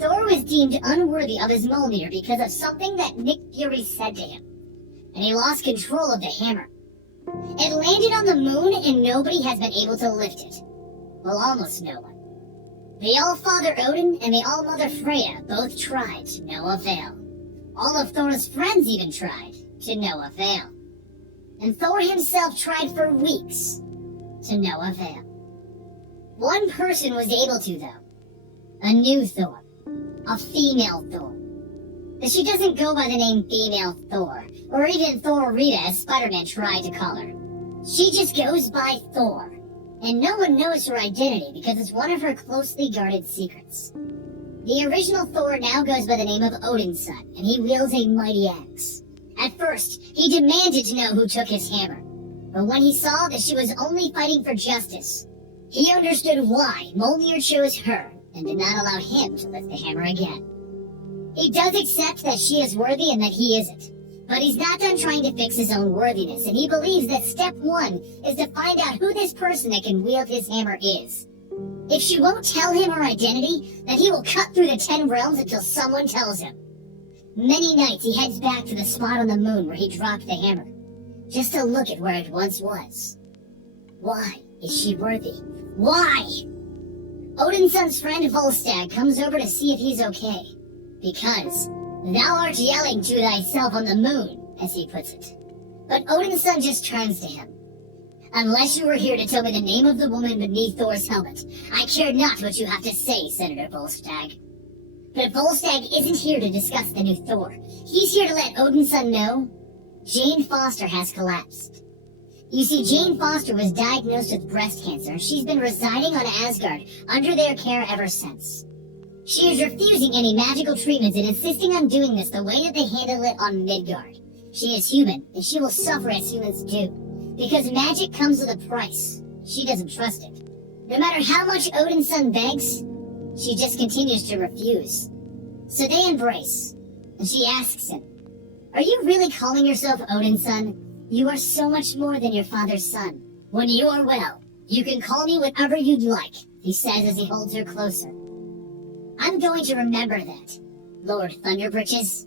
Thor was deemed unworthy of his Mjolnir because of something that Nick Fury said to him, and he lost control of the hammer. It landed on the moon and nobody has been able to lift it. Well, almost no one. The All-Father Odin and the All-Mother Freya both tried to no avail. All of Thor's friends even tried to no avail. And Thor himself tried for weeks to no avail. One person was able to, though. A new Thor. A female Thor. But she doesn't go by the name Female Thor, or even Thor Rita as Spider-Man tried to call her. She just goes by Thor, and no one knows her identity because it's one of her closely guarded secrets. The original Thor now goes by the name of Odin's son, and he wields a mighty axe. At first, he demanded to know who took his hammer, but when he saw that she was only fighting for justice, he understood why Mjolnir chose her and did not allow him to lift the hammer again. He does accept that she is worthy and that he isn't, but he's not done trying to fix his own worthiness, and he believes that step one is to find out who this person that can wield his hammer is. If she won't tell him her identity, then he will cut through the 10 realms until someone tells him. Many nights he heads back to the spot on the moon where he dropped the hammer, just to look at where it once was. Why is she worthy? Why? Odin's son's friend Volstagg comes over to see if he's okay, because thou art yelling to thyself on the moon, as he puts it. But Odin's son just turns to him. Unless you were here to tell me the name of the woman beneath Thor's helmet, I care not what you have to say, Senator Volstagg. But Volstagg isn't here to discuss the new Thor. He's here to let Odin's son know Jane Foster has collapsed. You see, Jane Foster was diagnosed with breast cancer, and she's been residing on Asgard under their care ever since. She is refusing any magical treatments and insisting on doing this the way that they handle it on Midgard. She is human, and she will suffer as humans do, because magic comes with a price. She doesn't trust it. No matter how much Odin's son begs, she just continues to refuse. So they embrace, and she asks him, "Are you really calling yourself Odin's son? You are so much more than your father's son. When you are well, you can call me whatever you'd like," he says as he holds her closer. "I'm going to remember that, Lord Thunderbritches."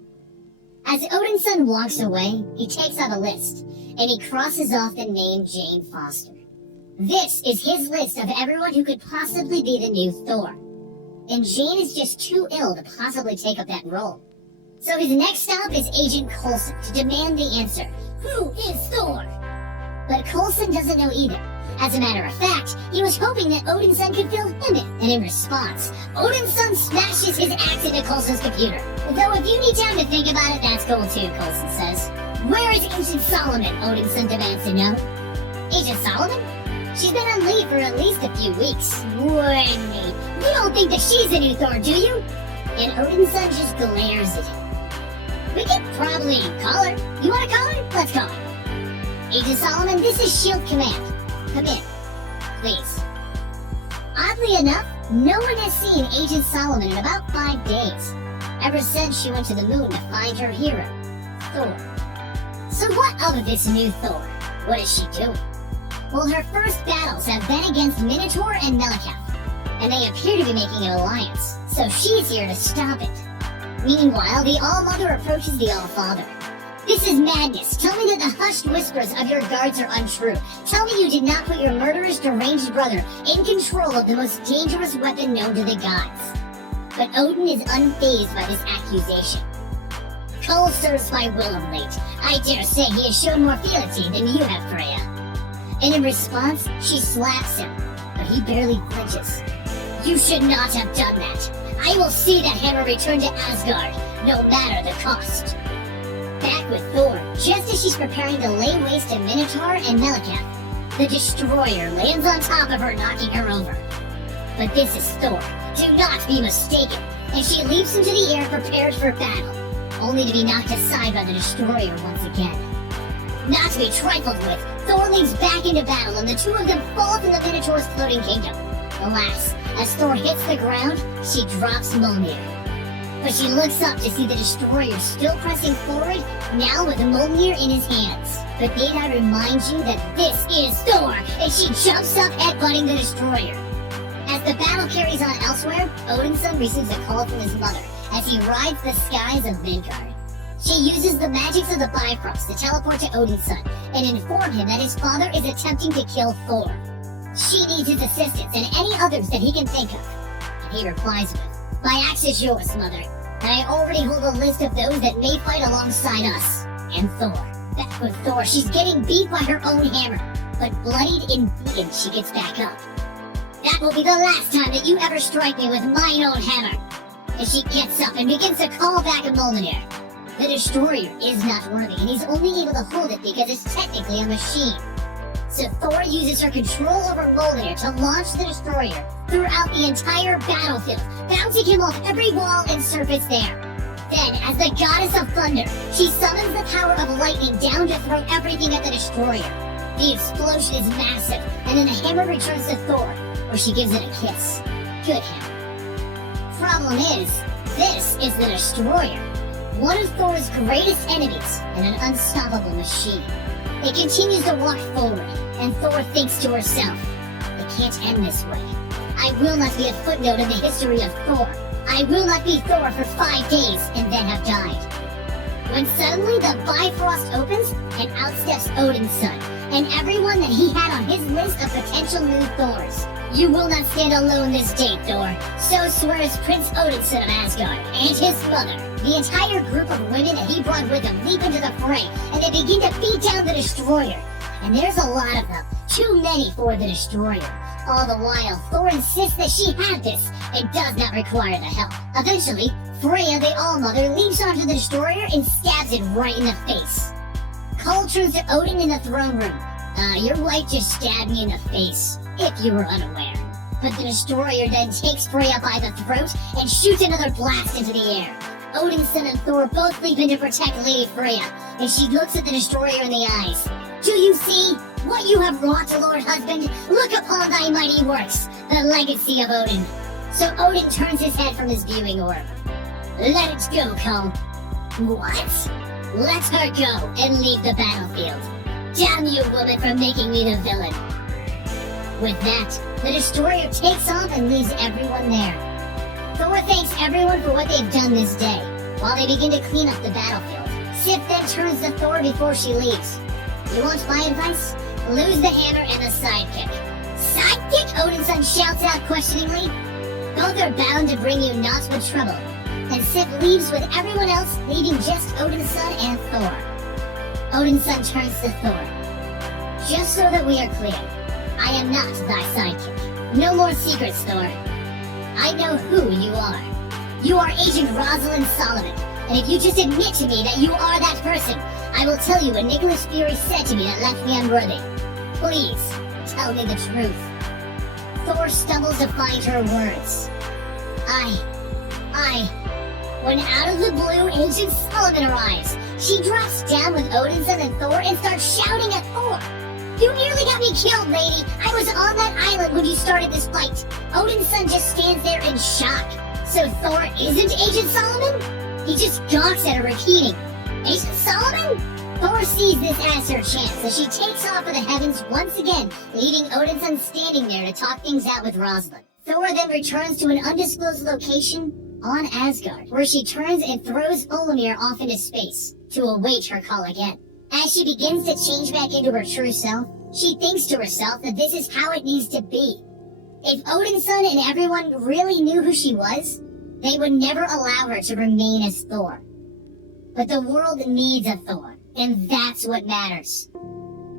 As Odin's son walks away, he takes out a list, and he crosses off the name Jane Foster. This is his list of everyone who could possibly be the new Thor. And Jane is just too ill to possibly take up that role. So his next stop is Agent Coulson to demand the answer, who is Thor? But Coulson doesn't know either. As a matter of fact, he was hoping that Odin's son could fill him in, and in response, Odin's son smashes his axe into Coulson's computer. Though if you need time to think about it, that's cool too, Coulson says. "Where is Agent Solomon?" Odin's son demands to know. "Agent Solomon? She's been on leave for at least a few weeks." "Whitney, you don't think that she's the new Thor, do you?" And Odin's son just glares at him. "We could probably call her. You want to call her? Let's call her. Agent Solomon, this is S.H.I.E.L.D. Command. Come in, please." Oddly enough, no one has seen Agent Solomon in about 5 days, ever since she went to the moon to find her hero, Thor. So what of this new Thor? What is she doing? Well, her first battles have been against Minotaur and Melekath, and they appear to be making an alliance, so she's here to stop it. Meanwhile, the All-Mother approaches the All-Father. "This is madness. Tell me that the hushed whispers of your guards are untrue. Tell me you did not put your murderous, deranged brother in control of the most dangerous weapon known to the gods." But Odin is unfazed by this accusation. "Cole serves my will of late. I dare say he has shown more fealty than you have, Freya." And in response, she slaps him, but he barely flinches. "You should not have done that. I will see that hammer return to Asgard, no matter the cost." Back with Thor, just as she's preparing to lay waste to Minotaur and Melekath, the Destroyer lands on top of her, knocking her over. But this is Thor, do not be mistaken, and she leaps into the air prepared for battle, only to be knocked aside by the Destroyer once again. Not to be trifled with, Thor leaps back into battle, and the two of them fall from the Minotaur's floating kingdom. Alas, as Thor hits the ground, she drops Mjolnir. But she looks up to see the Destroyer still pressing forward, now with Mjolnir in his hands. But need I remind you that this is Thor, and she jumps up headbutting the Destroyer. As the battle carries on elsewhere, Odin's son receives a call from his mother as he rides the skies of Midgard. She uses the magics of the Bifrost to teleport to Odin's son and inform him that his father is attempting to kill Thor. She needs his assistance and any others that he can think of. And he replies with, "My axe is yours, mother, and I already hold a list of those that may fight alongside us." And Thor. Back with Thor, she's getting beat by her own hammer, but bloodied and beaten, she gets back up. "That will be the last time that you ever strike me with mine own hammer." And she gets up and begins to call back Mjolnir. The destroyer is not worthy, and he's only able to hold it because it's technically a machine. So Thor uses her control over Mjolnir to launch the destroyer throughout the entire battlefield, bouncing him off every wall and surface there. Then, as the goddess of thunder, she summons the power of lightning down to throw everything at the destroyer. The explosion is massive, and then the hammer returns to Thor, where she gives it a kiss. Good hammer. Problem is, this is the destroyer, one of Thor's greatest enemies and an unstoppable machine. It continues to walk forward, and Thor thinks to herself, "It can't end this way. I will not be a footnote in the history of Thor. I will not be Thor for 5 days and then have died." When suddenly the Bifrost opens and out steps Odin's son, and everyone that he had on his list of potential new Thors. "You will not stand alone this day, Thor. So swears Prince Odinson of Asgard and his mother." The entire group of women that he brought with him leap into the fray, and they begin to beat down the destroyer. And there's a lot of them, too many for the destroyer. All the while, Thor insists that she had this and does not require the help. Eventually, Freya, the All-Mother, leaps onto the destroyer and stabs it right in the face. Cole turns to Odin in the throne room. Your wife just stabbed me in the face, if you were unaware." But the destroyer then takes Freya by the throat and shoots another blast into the air. Odin's son and Thor both leap in to protect Lady Freya, and she looks at the destroyer in the eyes. "Do you see what you have wrought, Lord Husband? Look upon thy mighty works, the legacy of Odin." So Odin turns his head from his viewing orb. "Let it go, Cole." "What?" "Let her go and leave the battlefield. Damn you, woman, for making me the villain." With that, the destroyer takes off and leaves everyone there. Thor thanks everyone for what they've done this day, while they begin to clean up the battlefield. Sif then turns to Thor before she leaves. "You want my advice? Lose the hammer and the sidekick." "Sidekick?" Odin's son shouts out questioningly. "Both are bound to bring you naught but trouble." And Sif leaves with everyone else, leaving just Odin's son and Thor. Odin's son turns to Thor. "Just so that we are clear, I am not thy sidekick. No more secrets, Thor. I know who you are. You are Agent Rosalind Solomon, and if you just admit to me that you are that person, I will tell you what Nicholas Fury said to me that left me unworthy. Please, tell me the truth." Thor stumbles to find her words. When out of the blue, Agent Solomon arrives. She drops down with Odinson and Thor and starts shouting at Thor. "You nearly got me killed, lady! I was on that island when you started this fight." Odin's son just stands there in shock. So Thor isn't Agent Solomon? He just gawks at her, repeating, "Agent Solomon?" Thor sees this as her chance, so she takes off for the heavens once again, leaving Odinson standing there to talk things out with Rosalind. Thor then returns to an undisclosed location on Asgard, where she turns and throws Mjolnir off into space to await her call again. As she begins to change back into her true self, she thinks to herself that this is how it needs to be. If Odin's son and everyone really knew who she was, they would never allow her to remain as Thor. But the world needs a Thor, and that's what matters.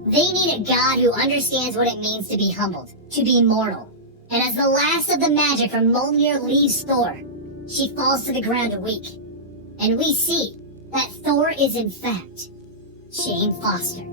They need a god who understands what it means to be humbled, to be mortal. And as the last of the magic from Mjolnir leaves Thor, she falls to the ground weak. And we see that Thor is in fact Jane Foster.